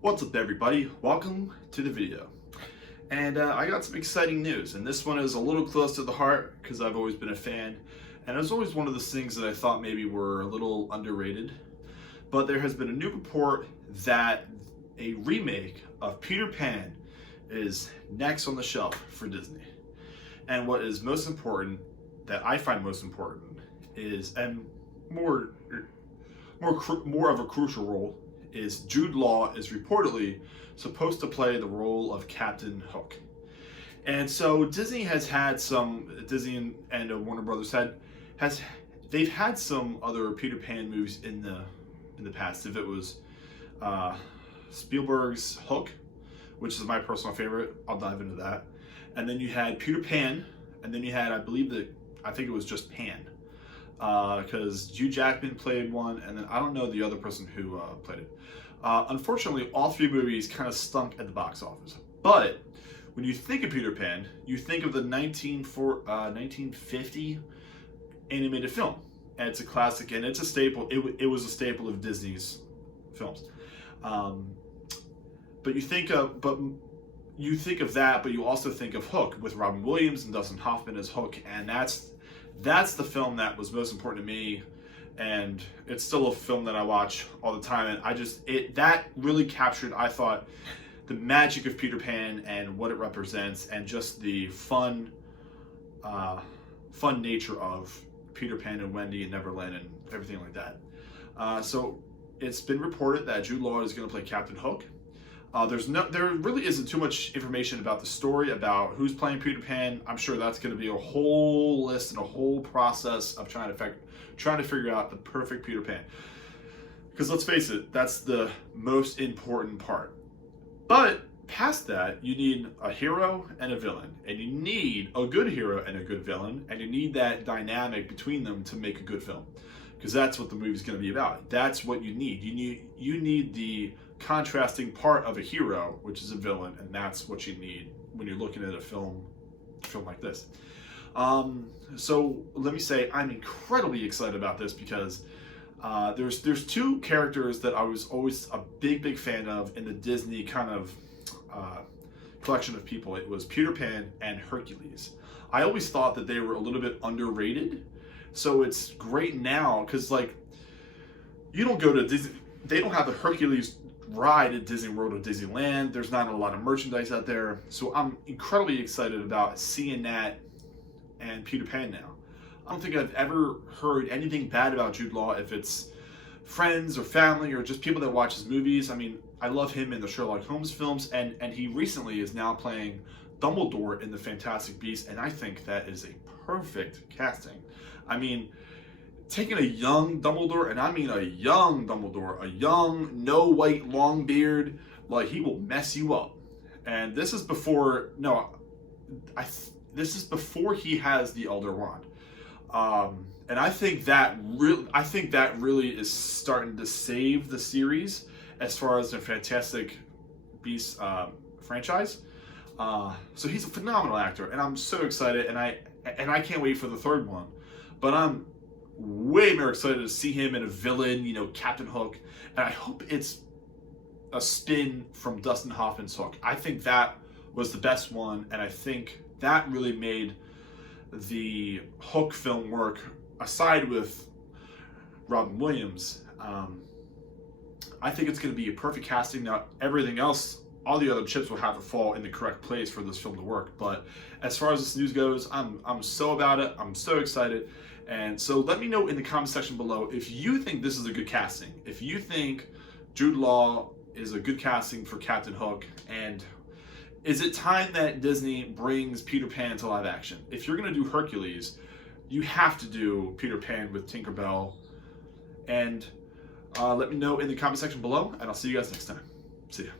What's up everybody, welcome to the video. And I got some exciting news, and this one is a little close to the heart because I've always been a fan, and it was always one of those things that I thought maybe were a little underrated. But there has been a new report that a remake of Peter Pan is next on the shelf for Disney. And what is most important, that I find most important, is, and more of a crucial role, is Jude Law is reportedly supposed to play the role of Captain Hook. And so Disney has had some, Disney and Warner Brothers they've had some other Peter Pan movies in the past. If it was Spielberg's Hook, which is my personal favorite, I'll dive into that. And then you had Peter Pan, and then you had, I think it was just Pan, because Hugh Jackman played one, and then I don't know the other person who played it. Unfortunately, all three movies kind of stunk at the box office. But when you think of Peter Pan, you think of the 1950 animated film. And it's a classic, and it's a staple. It was a staple of Disney's films. But you think of that, but you also think of Hook with Robin Williams and Dustin Hoffman as Hook, and that's the film that was most important to me, and it's still a film that I watch all the time. And that really captured, I thought, the magic of Peter Pan and what it represents, and just the fun nature of Peter Pan and Wendy and Neverland and everything like that. So it's been reported that Jude Law is going to play Captain Hook. There really isn't too much information about the story, about who's playing Peter Pan. I'm sure that's going to be a whole list and a whole process of trying to figure out the perfect Peter Pan. Because let's face it, that's the most important part. But past that, you need a hero and a villain, and you need a good hero and a good villain, and you need that dynamic between them to make a good film. Because that's what the movie's going to be about. That's what you need. You need the contrasting part of a hero, which is a villain, and that's what you need when you're looking at a film like this. So let me say I'm incredibly excited about this because there's two characters that I was always a big fan of in the Disney kind of collection of people. It was Peter Pan and Hercules. I always thought that they were a little bit underrated. So it's great now because, like, you don't go to Disney, they don't have a Hercules ride at Disney World or Disneyland. There's not a lot of merchandise out there. So I'm incredibly excited about seeing that and Peter Pan now. I don't think I've ever heard anything bad about Jude Law, if it's friends or family or just people that watch his movies. I mean, I love him in the Sherlock Holmes films, and he recently is now playing Dumbledore in the Fantastic Beasts, and I think that is a perfect casting. I mean, taking a young Dumbledore, and I mean a young Dumbledore, a young, no white, long beard, like, he will mess you up. And this is before, this is before he has the Elder Wand. And I think that really is starting to save the series as far as the Fantastic Beasts franchise. So he's a phenomenal actor, and I'm so excited, and I can't wait for the third one. But I'm way more excited to see him in a villain, Captain Hook, and I hope it's a spin from Dustin Hoffman's Hook. I think that was the best one, and I think that really made the Hook film work, aside with Robin Williams. I think it's going to be a perfect casting. Now, everything else, all the other chips will have to fall in the correct place for this film to work. But as far as this news goes, I'm so about it. I'm so excited. And so let me know in the comment section below if you think this is a good casting. If you think Jude Law is a good casting for Captain Hook, and is it time that Disney brings Peter Pan to live action? If you're going to do Hercules, you have to do Peter Pan with Tinkerbell. And let me know in the comment section below, and I'll see you guys next time. See ya.